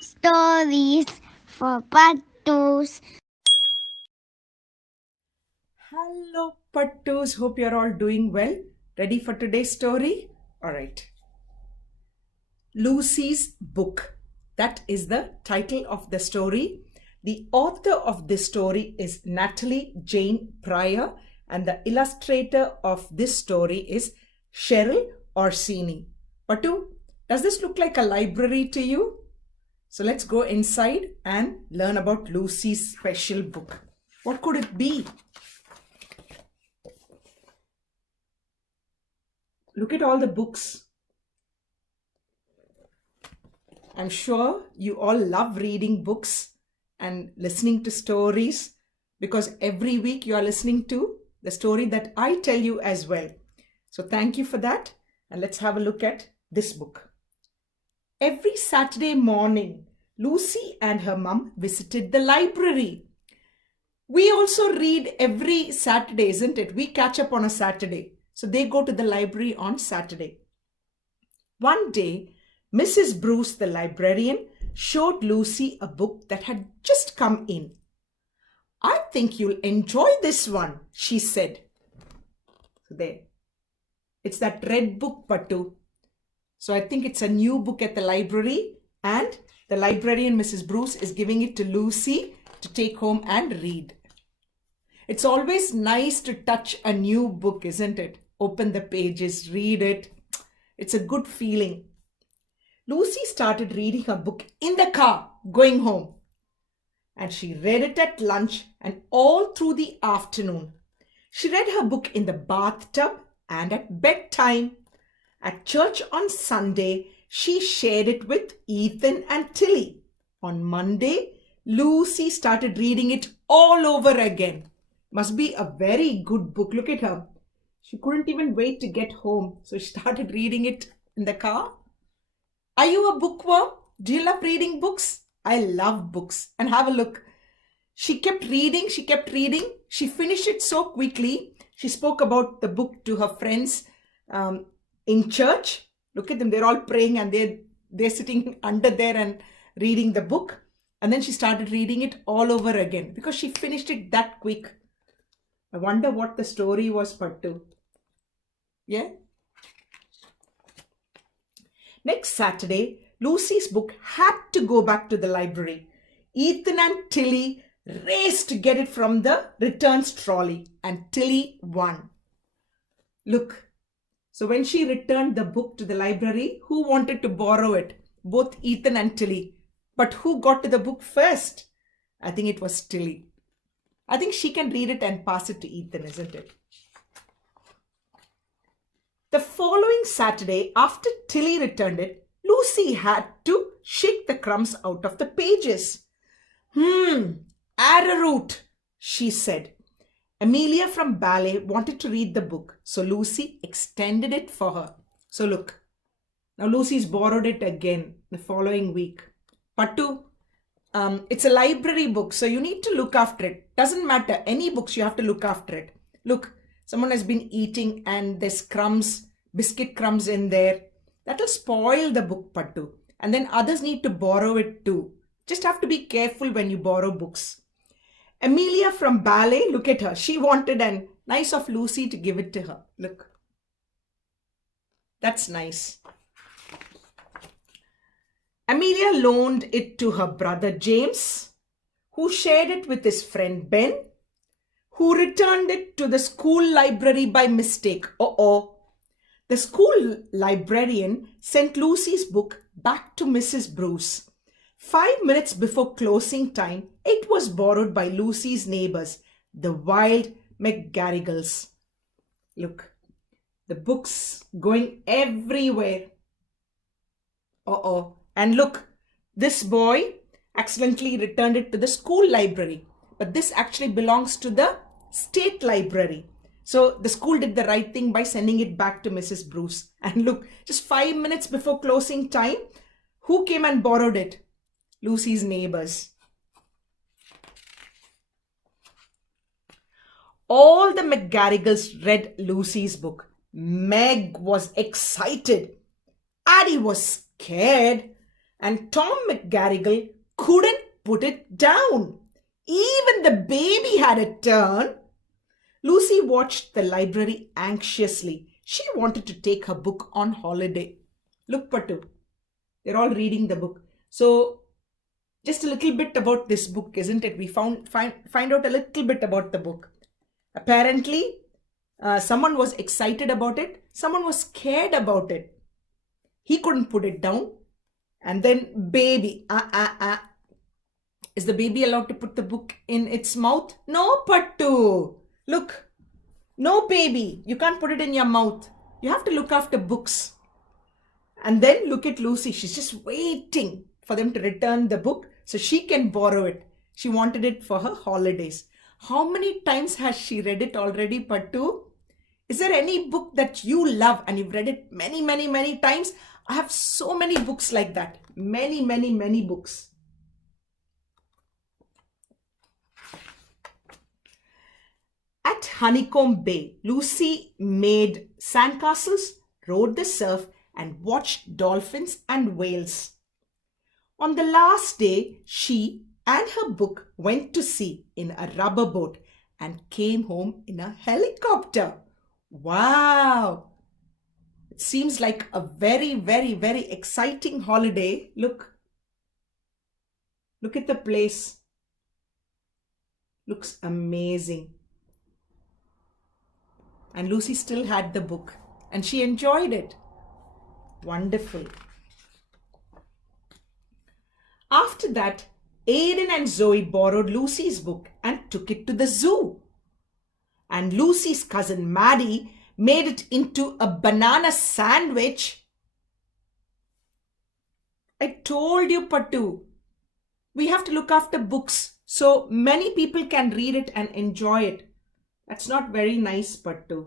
Stories for Pattus. Hello, Pattus. Hope you're all doing well. Ready for today's story? All right. Lucy's Book. That is the title of the story. The author of this story is Natalie Jane Prior, and the illustrator of this story is Cheryl Orsini. Pattu, does this look like a library to you? So let's go inside and learn about Lucy's special book. What could it be? Look at all the books. I'm sure you all love reading books and listening to stories because every week you are listening to the story that I tell you as well. So thank you for that. And let's have a look at this book. Every Saturday morning, Lucy and her mum visited the library. We also read every Saturday, isn't it? We catch up on a Saturday. So they go to the library on Saturday. One day, Mrs. Bruce, the librarian, showed Lucy a book that had just come in. I think you'll enjoy this one, she said. So there. It's that red book, Pattu. So I think it's a new book at the library, and the librarian, Mrs. Bruce, is giving it to Lucy to take home and read. It's always nice to touch a new book, isn't it? Open the pages, read it. It's a good feeling. Lucy started reading her book in the car going home. And she read it at lunch and all through the afternoon. She read her book in the bathtub and at bedtime. At church on Sunday, she shared it with Ethan and Tilly. On Monday, Lucy started reading it all over again. Must be a very good book. Look at her. She couldn't even wait to get home. So she started reading it in the car. Are you a bookworm? Do you love reading books? I love books. And have a look. She kept reading. She finished it so quickly. She spoke about the book to her friends in church. Look at them. They're all praying and they're sitting under there and reading the book. And then she started reading it all over again because she finished it that quick. I wonder what the story was, Pattu. Yeah? Next Saturday, Lucy's book had to go back to the library. Ethan and Tilly raced to get it from the returns trolley, and Tilly won. Look, so when she returned the book to the library, who wanted to borrow it? Both Ethan and Tilly. But who got to the book first? I think it was Tilly. I think she can read it and pass it to Ethan, isn't it? The following Saturday, after Tilly returned it, Lucy had to shake the crumbs out of the pages. Arrowroot, she said. Amelia from ballet wanted to read the book, so Lucy extended it for her. So look, now Lucy's borrowed it again the following week. Pattu, it's a library book, so you need to look after it. Doesn't matter, any books you have to look after it. Look, someone has been eating and there's crumbs, biscuit crumbs in there. That'll spoil the book, Pattu. And then others need to borrow it too. Just have to be careful when you borrow books. Amelia from ballet, look at her. She wanted a nice of Lucy to give it to her. Look. That's nice. Amelia loaned it to her brother James, who shared it with his friend Ben, who returned it to the school library by mistake. The school librarian sent Lucy's book back to Mrs. Bruce. 5 minutes before closing time, it was borrowed by Lucy's neighbors, the wild McGarrigles. Look, the books going everywhere. And look, this boy accidentally returned it to the school library. But this actually belongs to the state library. So the school did the right thing by sending it back to Mrs. Bruce. And look, just 5 minutes before closing time, who came and borrowed it? Lucy's neighbors. All the McGarrigles read Lucy's book. Meg was excited. Addie was scared. and Tom McGarrigle couldn't put it down. Even the baby had a turn. Lucy watched the library anxiously. She wanted to take her book on holiday. Look, Pattu, they're all reading the book. So, just a little bit about this book, isn't it? We find out a little bit about the book. Apparently, someone was excited about it. Someone was scared about it. He couldn't put it down. And then baby, is the baby allowed to put the book in its mouth? No, Pattu. Look, no baby. You can't put it in your mouth. You have to look after books. And then look at Lucy. She's just waiting for them to return the book so she can borrow it. She wanted it for her holidays. How many times has she read it already, Pattu? Is there any book that you love and you've read it many, many, many times? I have so many books like that. Many, many, many books. At Honeycomb Bay, Lucy made sandcastles, rode the surf, and watched dolphins and whales. On the last day, she and her book went to sea in a rubber boat and came home in a helicopter. Wow! It seems like a very, very, very exciting holiday. Look at the place. Looks amazing. And Lucy still had the book and she enjoyed it. Wonderful. After that, Aiden and Zoe borrowed Lucy's book and took it to the zoo. And Lucy's cousin Maddie made it into a banana sandwich. I told you, Pattu, we have to look after books so many people can read it and enjoy it. That's not very nice, Pattu.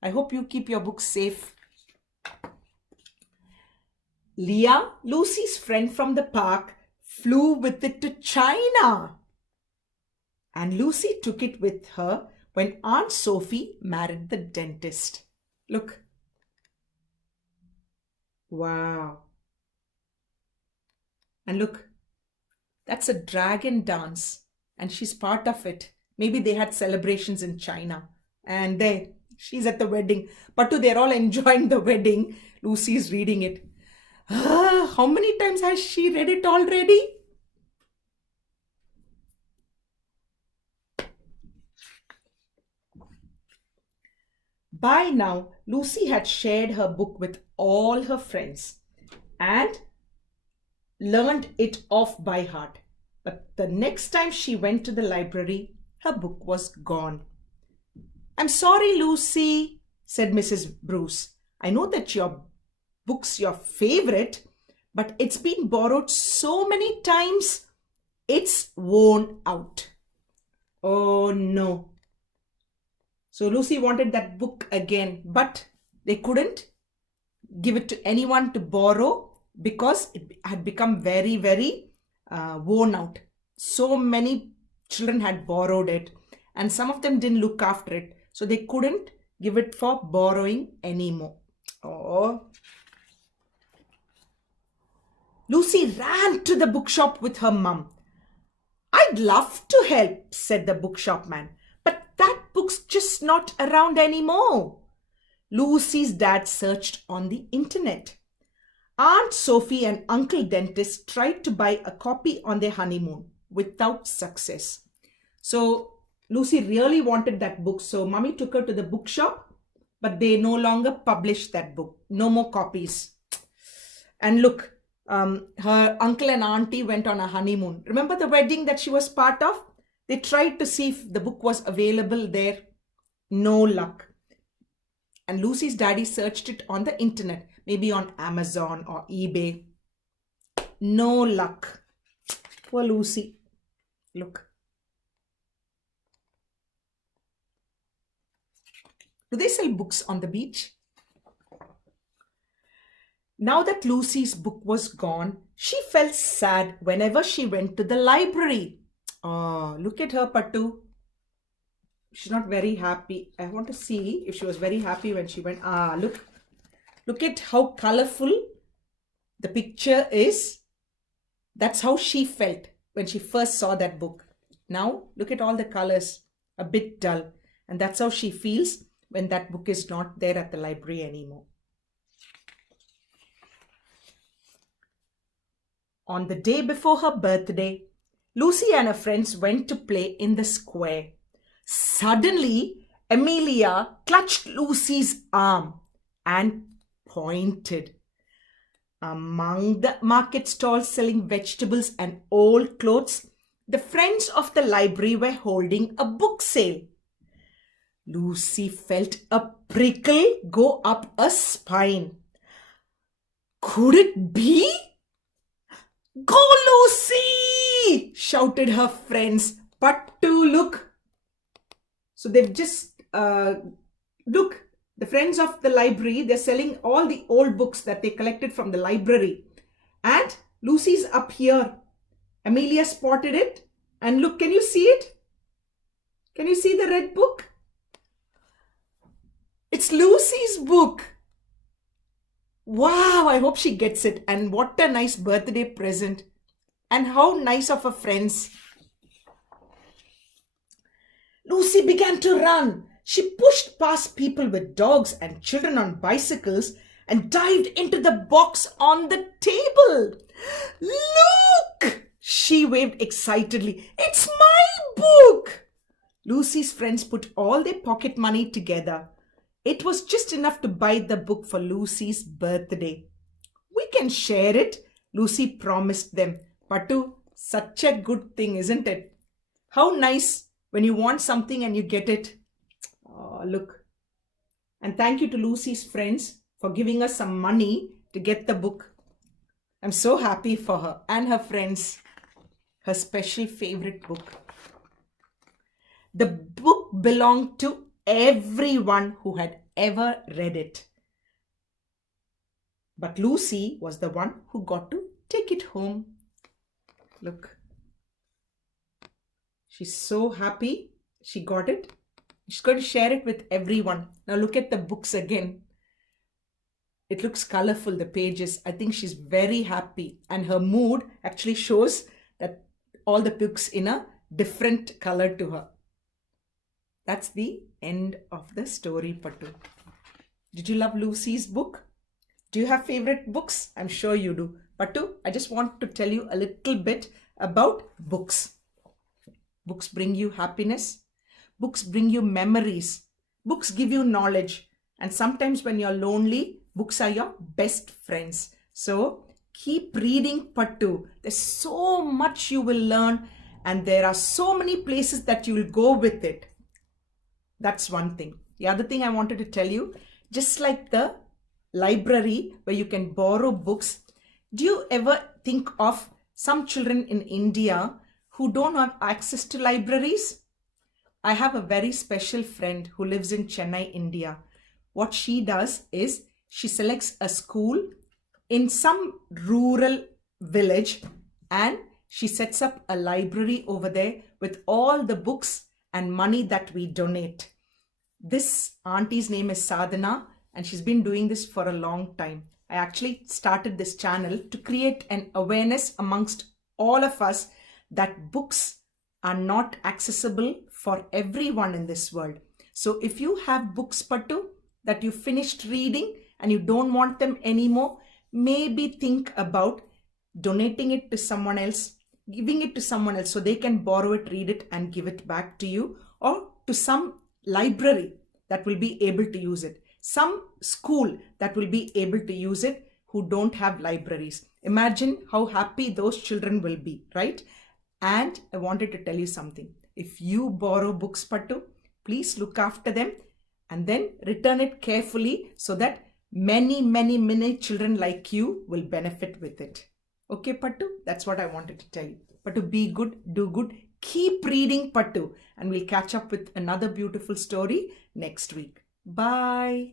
I hope you keep your books safe. Leah, Lucy's friend from the park, flew with it to China. And Lucy took it with her when Aunt Sophie married the dentist. Look. Wow. And look, that's a dragon dance and she's part of it. Maybe they had celebrations in China and she's at the wedding. Pattu, they're all enjoying the wedding. Lucy's reading it. How many times has she read it already? By now, Lucy had shared her book with all her friends and learned it off by heart. But the next time she went to the library, her book was gone. I'm sorry, Lucy, said Mrs. Bruce. I know that your book's your favorite, but it's been borrowed so many times, it's worn out. Oh no. So Lucy wanted that book again, but they couldn't give it to anyone to borrow because it had become very, very worn out. So many children had borrowed it and some of them didn't look after it. So they couldn't give it for borrowing anymore. Oh. Lucy ran to the bookshop with her mum. I'd love to help, said the bookshop man, but that book's just not around anymore. Lucy's dad searched on the internet. Aunt Sophie and Uncle Dentist tried to buy a copy on their honeymoon without success. So Lucy really wanted that book. So Mummy took her to the bookshop, but they no longer published that book. No more copies. And look, her uncle and auntie went on a honeymoon. Remember the wedding that she was part of? They tried to see if the book was available there. No luck. And Lucy's daddy searched it on the internet, maybe on Amazon or eBay. No luck. Poor Lucy. Look. Do they sell books on the beach? Now that Lucy's book was gone, she felt sad whenever she went to the library. Oh, look at her, Pattu. She's not very happy. I want to see if she was very happy when she went. Look at how colorful The picture is, that's how she felt when she first saw that book. Now, look at all the colors, a bit dull. And that's how she feels when that book is not there at the library anymore. On the day before her birthday, Lucy and her friends went to play in the square. Suddenly, Amelia clutched Lucy's arm and pointed. Among the market stalls selling vegetables and old clothes, the friends of the library were holding a book sale. Lucy felt a prickle go up her spine. Could it be? Go, Lucy! Shouted her friends. Pattu, look. So they've just, look, the friends of the library, they're selling all the old books that they collected from the library. And Lucy's up here. Amelia spotted it. And look, can you see it? Can you see the red book? It's Lucy's book. Wow, I hope she gets it. And what a nice birthday present. And how nice of her friends. Lucy began to run. She pushed past people with dogs and children on bicycles and dived into the box on the table. Look! She waved excitedly. It's my book! Lucy's friends put all their pocket money together. It was just enough to buy the book for Lucy's birthday. We can share it, Lucy promised them. Pattu, such a good thing, isn't it? How nice when you want something and you get it. Oh, look. And thank you to Lucy's friends for giving us some money to get the book. I'm so happy for her and her friends. Her special favorite book. The book belonged to everyone who had ever read it. But Lucy was the one who got to take it home. Look. She's so happy she got it. She's going to share it with everyone. Now look at the books again. It looks colorful, the pages. I think she's very happy. And her mood actually shows that all the books in a different color to her. That's the end of the story, Pattu. Did you love Lucy's book? Do you have favorite books? I'm sure you do. Pattu, I just want to tell you a little bit about books. Books bring you happiness. Books bring you memories. Books give you knowledge. And sometimes when you're lonely, books are your best friends. So keep reading, Pattu. There's so much you will learn and there are so many places that you will go with it. That's one thing. The other thing I wanted to tell you, just like the library where you can borrow books, do you ever think of some children in India who don't have access to libraries? I have a very special friend who lives in Chennai, India. What she does is she selects a school in some rural village and she sets up a library over there with all the books and money that we donate. This auntie's name is Sadhana and she's been doing this for a long time. I actually started this channel to create an awareness amongst all of us that books are not accessible for everyone in this world. So if you have books, Pattu, that you finished reading and you don't want them anymore, maybe think about donating it to someone else, giving it to someone else so they can borrow it, read it and give it back to you, or to some library that will be able to use it, some school that will be able to use it who don't have libraries. Imagine how happy those children will be, right? And I wanted to tell you something. If you borrow books, Pattu, please look after them and then return it carefully so that many children like you will benefit with it. Okay, Pattu? That's what I wanted to tell you. Pattu, be good, do good. Keep reading, Pattu, and we'll catch up with another beautiful story next week. Bye.